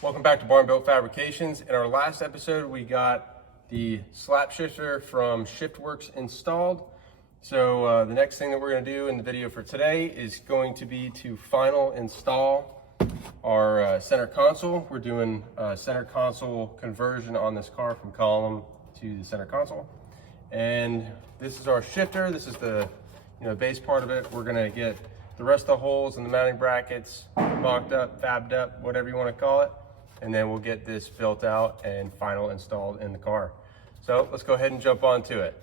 Welcome back to Barn Built Fabrications. In our last episode, we got the slap shifter from Shiftworks installed. So the next thing that we're going to do in the video for today is going to be to final install our center console. We're doing a center console conversion on this car from column to the center console. And this is our shifter. This is the base part of it. We're going to get the rest of the holes and the mounting brackets mocked up, fabbed up, whatever you want to call it. And then we'll get this built out and final installed in the car. So let's go ahead and jump onto it.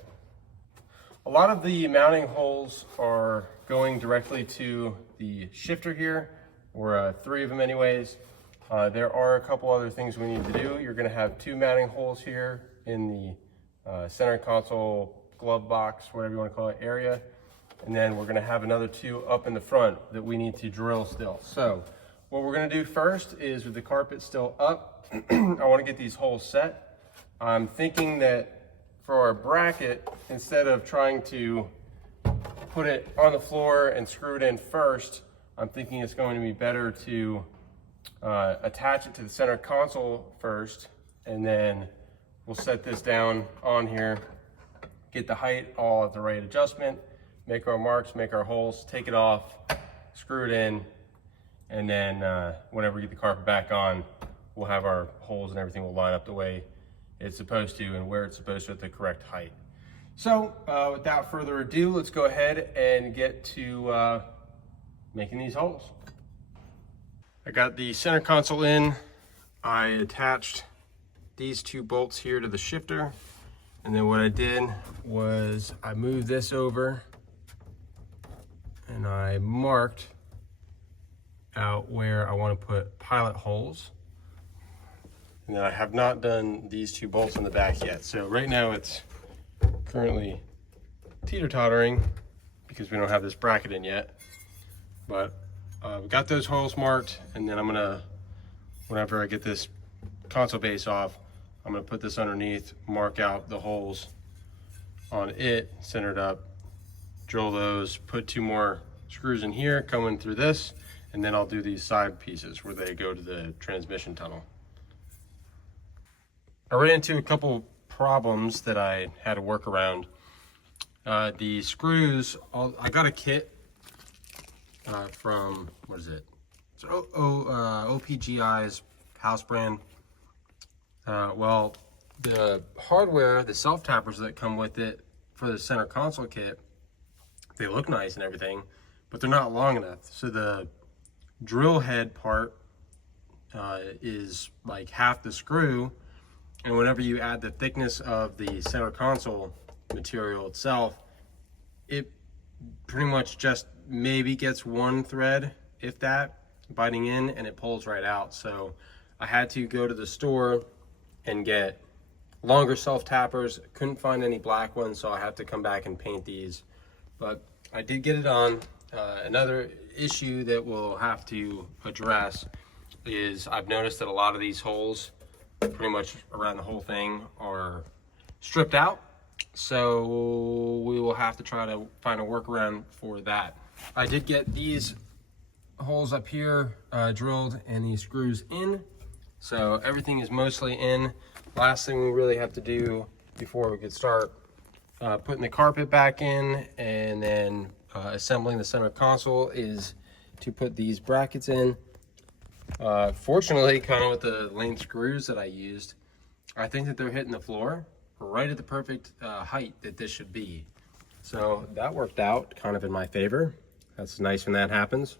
A lot of the mounting holes are going directly to the shifter here, or 3 of them anyways. There are a couple other things we need to do. You're gonna have 2 mounting holes here in the center console glove box, whatever you wanna call it, area. And then we're gonna have another 2 up in the front that we need to drill still. So what we're gonna do first is, with the carpet still up, I wanna get these holes set. I'm thinking that for our bracket, instead of trying to put it on the floor and screw it in first, I'm thinking it's going to be better to attach it to the center console first, and then we'll set this down on here, get the height all at the right adjustment, make our marks, make our holes, take it off, screw it in, and then whenever we get the carpet back on, we'll have our holes and everything will line up the way it's supposed to and where it's supposed to at the correct height. So without further ado, let's go ahead and get to making these holes. I got the center console in. I attached these 2 bolts here to the shifter. And then what I did was I moved this over and I marked out where I want to put pilot holes. And then I have not done these 2 bolts on the back yet. So right now it's currently teeter-tottering because we don't have this bracket in yet. But we got those holes marked, and then I'm gonna, whenever I get this console base off, I'm gonna put this underneath, mark out the holes on it, center it up, drill those, put 2 more screws in here coming through this, and then I'll do these side pieces where they go to the transmission tunnel. I ran into a couple problems that I had to work around. The screws, I got a kit from, what is it? It's OPGI's house brand. Well, the hardware, the self-tappers that come with it for the center console kit, they look nice and everything, but they're not long enough. So the drill head part is like half the screw, and whenever you add the thickness of the center console material itself, it pretty much just maybe gets 1 thread, if that, biting in, and it pulls right out. So I had to go to the store and get longer self-tappers. Couldn't find any black ones, so I have to come back and paint these. But I did get it on. Another issue that we'll have to address is I've noticed that a lot of these holes, pretty much around the whole thing, are stripped out. So we will have to try to find a workaround for that. I did get these holes up here drilled and these screws in. So everything is mostly in. Last thing we really have to do before we could start putting the carpet back in and then assembling the center console is to put these brackets in. Fortunately, kind of with the length screws that I used, I think that they're hitting the floor right at the perfect height that this should be. So that worked out kind of in my favor. That's nice when that happens.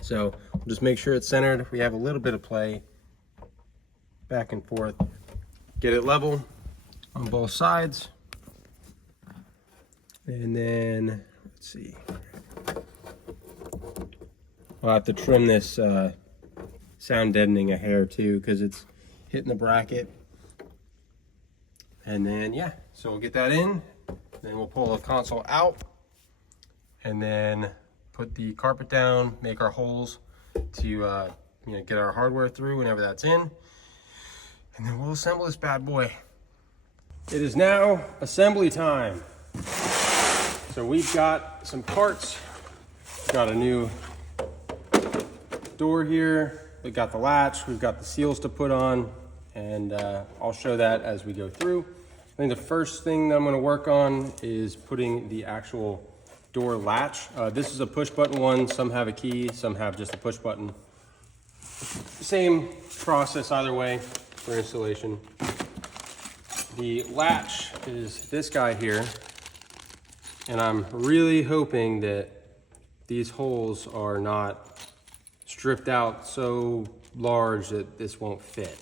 So we'll just make sure it's centered. We have a little bit of play back and forth. Get it level on both sides. And then, let's see. I'll have to trim this sound deadening a hair too, because it's hitting the bracket. And then, yeah, so we'll get that in. Then we'll pull the console out and then put the carpet down, make our holes to get our hardware through whenever that's in. And then we'll assemble this bad boy. It is now assembly time. So we've got some parts. Got a new door here, we got the latch, we've got the seals to put on, and I'll show that as we go through. I think the first thing that I'm going to work on is putting the actual door latch. This is a push button one. Some have a key, some have just a push button. Same process either way for installation. The latch is this guy here, and I'm really hoping that these holes are not stripped out so large that this won't fit,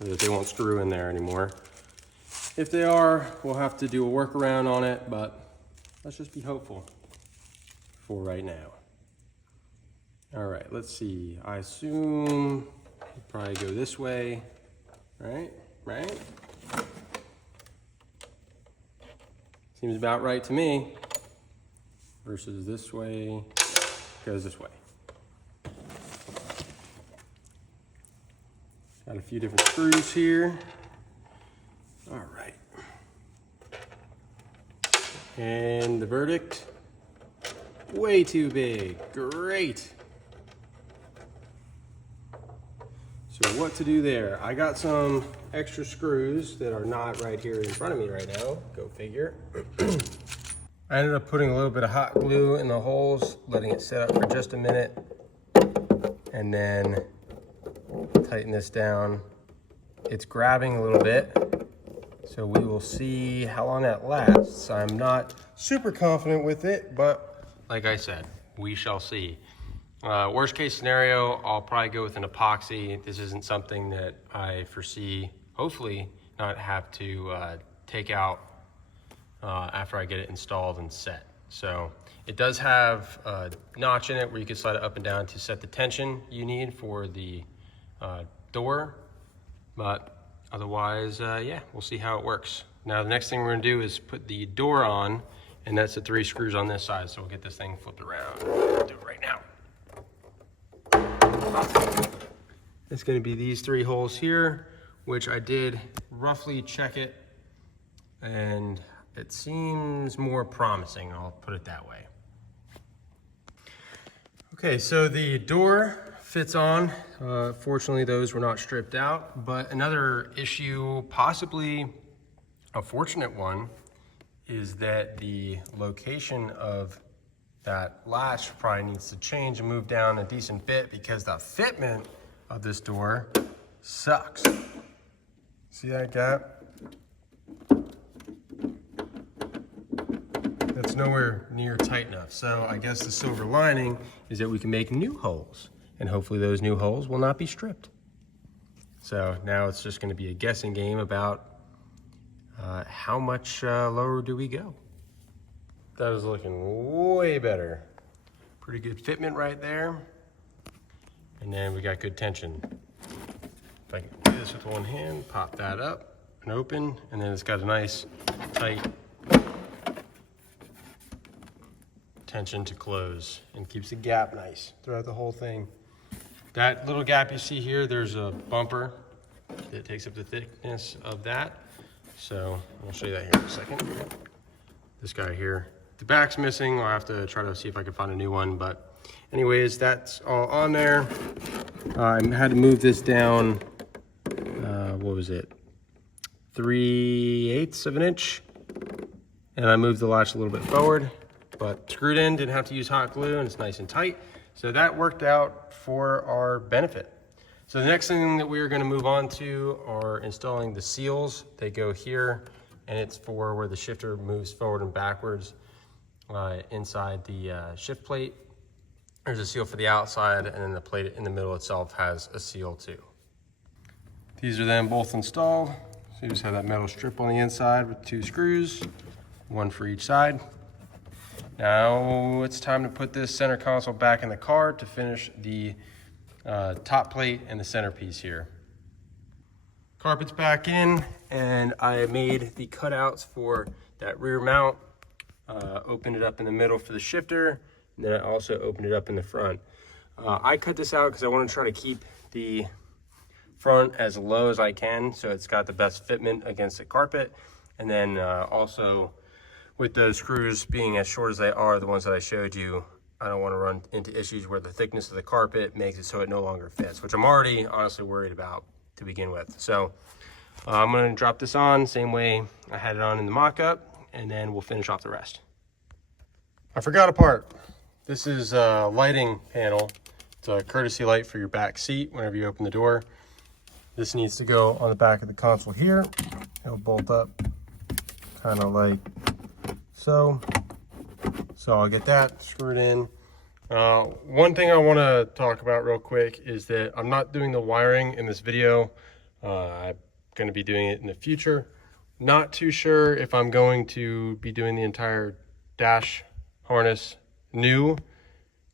or that they won't screw in there anymore. If they are, we'll have to do a workaround on it, but let's just be hopeful for right now. All right, let's see. I assume it'll probably go this way, right? Seems about right to me. Versus this way, goes this way. Got a few different screws here. All right. And the verdict, way too big. Great. So what to do there? I got some extra screws that are not right here in front of me right now. Go figure. I ended up putting a little bit of hot glue in the holes, letting it sit up for just a minute, and then tighten this down. It's grabbing a little bit, so we will see how long that lasts. I'm not super confident with it, but like I said, we shall see. Worst case scenario, I'll probably go with an epoxy. This isn't something that I foresee, hopefully, not have to take out after I get it installed and set. So it does have a notch in it where you can slide it up and down to set the tension you need for the door. But otherwise, yeah, we'll see how it works. Now the next thing we're gonna do is put the door on, and that's the 3 screws on this side. So we'll get this thing flipped around. We'll do it right now. It's gonna be these 3 holes here, which I did roughly check it, and it seems more promising, I'll put it that way. Okay, so the door fits on. Fortunately, those were not stripped out, but another issue, possibly a fortunate one, is that the location of that latch probably needs to change and move down a decent bit because the fitment of this door sucks. See that gap? That's nowhere near tight enough. So I guess the silver lining is that we can make new holes, and hopefully those new holes will not be stripped. So now it's just gonna be a guessing game about how much lower do we go. That is looking way better. Pretty good fitment right there. And then we got good tension. If I can do this with one hand, pop that up and open, and then it's got a nice tight tension to close and keeps the gap nice throughout the whole thing. That little gap you see here, there's a bumper that takes up the thickness of that. So I'll show you that here in a second. This guy here. The back's missing. I'll have to try to see if I can find a new one. But anyways, that's all on there. I had to move this down, what was it? 3/8 of an inch. And I moved the latch a little bit forward, but screwed in, didn't have to use hot glue, and it's nice and tight. So that worked out for our benefit. So the next thing that we're gonna move on to are installing the seals. They go here, and it's for where the shifter moves forward and backwards inside the shift plate. There's a seal for the outside, and then the plate in the middle itself has a seal too. These are then both installed. So you just have that metal strip on the inside with 2 screws, 1 for each side. Now it's time to put this center console back in the car to finish the top plate and the centerpiece here. Carpet's back in, and I made the cutouts for that rear mount. Opened it up in the middle for the shifter, and then I also opened it up in the front. I cut this out because I want to try to keep the front as low as I can so it's got the best fitment against the carpet. And then also with those screws being as short as they are, the ones that I showed you, I don't want to run into issues where the thickness of the carpet makes it so it no longer fits, which I'm already honestly worried about to begin with. So I'm going to drop this on same way I had it on in the mock-up, and then we'll finish off the rest. I forgot a part. This is a lighting panel. It's a courtesy light for your back seat whenever you open the door. This needs to go on the back of the console here. It'll bolt up kind of like so. So I'll get that screwed in. One thing I want to talk about real quick is that I'm not doing the wiring in this video. I'm going to be doing it in the future. Not too sure if I'm going to be doing the entire dash harness new,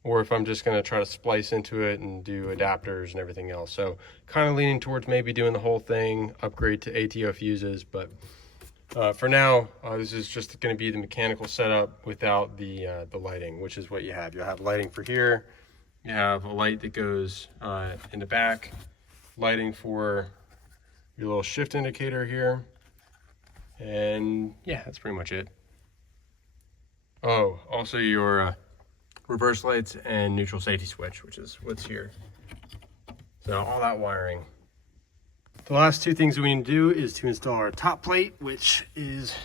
or if I'm just going to try to splice into it and do adapters and everything else. So kind of leaning towards maybe doing the whole thing, upgrade to ATO fuses, but for now, this is just going to be the mechanical setup without the lighting, which is what you have. You'll have lighting for here. You have a light that goes in the back, lighting for your little shift indicator here. And yeah, that's pretty much it. Oh, also your reverse lights and neutral safety switch, which is what's here. So all that wiring. The last two things we need to do is to install our top plate, which is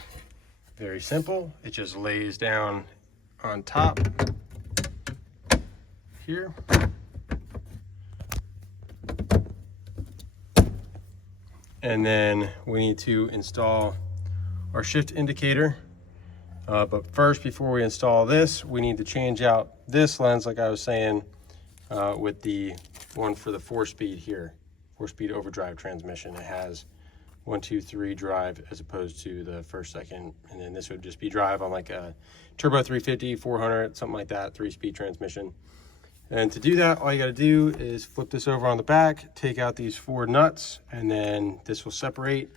very simple. It just lays down on top here. And then we need to install our shift indicator. But first, before we install this, we need to change out this lens, like I was saying, with the one for the 4-speed here, 4-speed overdrive transmission. It has 1, 2, 3 drive as opposed to the first, second, and then this would just be drive on like a turbo 350, 400, something like that, 3-speed transmission. And to do that, all you got to do is flip this over on the back, take out these 4 nuts, and then this will separate,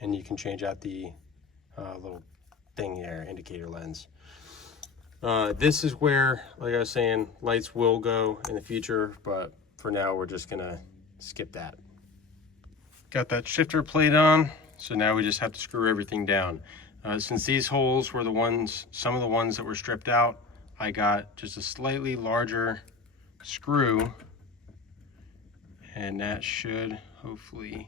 and you can change out the little thing there, indicator lens. This is where, like I was saying, lights will go in the future, but for now we're just gonna skip that. Got that shifter plate on, so now we just have to screw everything down. Since these holes were some of the ones that were stripped out, I got just a slightly larger screw, and that should hopefully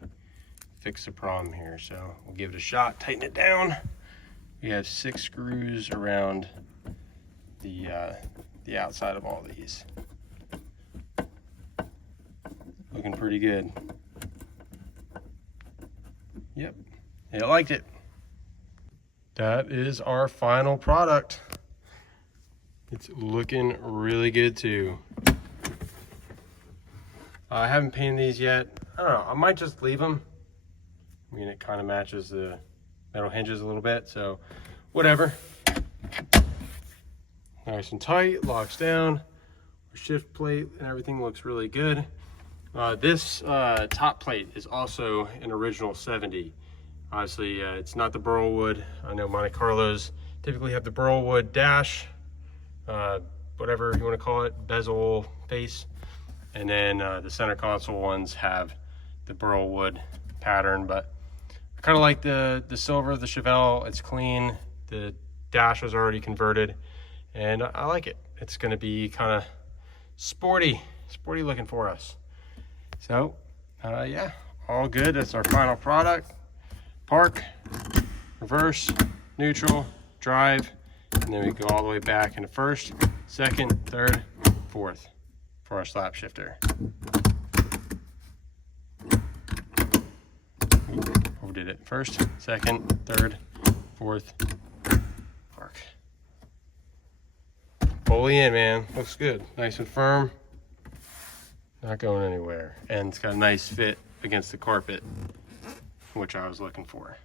fix the problem here. So we'll give it a shot, tighten it down. We have 6 screws around the outside of all these. Looking pretty good. Yep, I liked it. That is our final product. It's looking really good too. I haven't painted these yet. I don't know, I might just leave them. I mean, it kind of matches the metal hinges a little bit, so whatever. Nice and tight, locks down. Our shift plate and everything looks really good. This top plate is also an original 70. Obviously, it's not the burl wood. I know Monte Carlos typically have the burl wood dash, whatever you want to call it, bezel face. And then the center console ones have the burl wood pattern, but I kind of like the silver of the Chevelle. It's clean. The dash was already converted, and I like it. It's going to be kind of sporty looking for us. So yeah, all good. That's our final product. Park, reverse, neutral, drive, and then we go all the way back into first, second, third, fourth for our slap shifter. Overdid it. First, second, third, fourth, park. Fully in, man. Looks good. Nice and firm. Not going anywhere. And it's got a nice fit against the carpet, which I was looking for.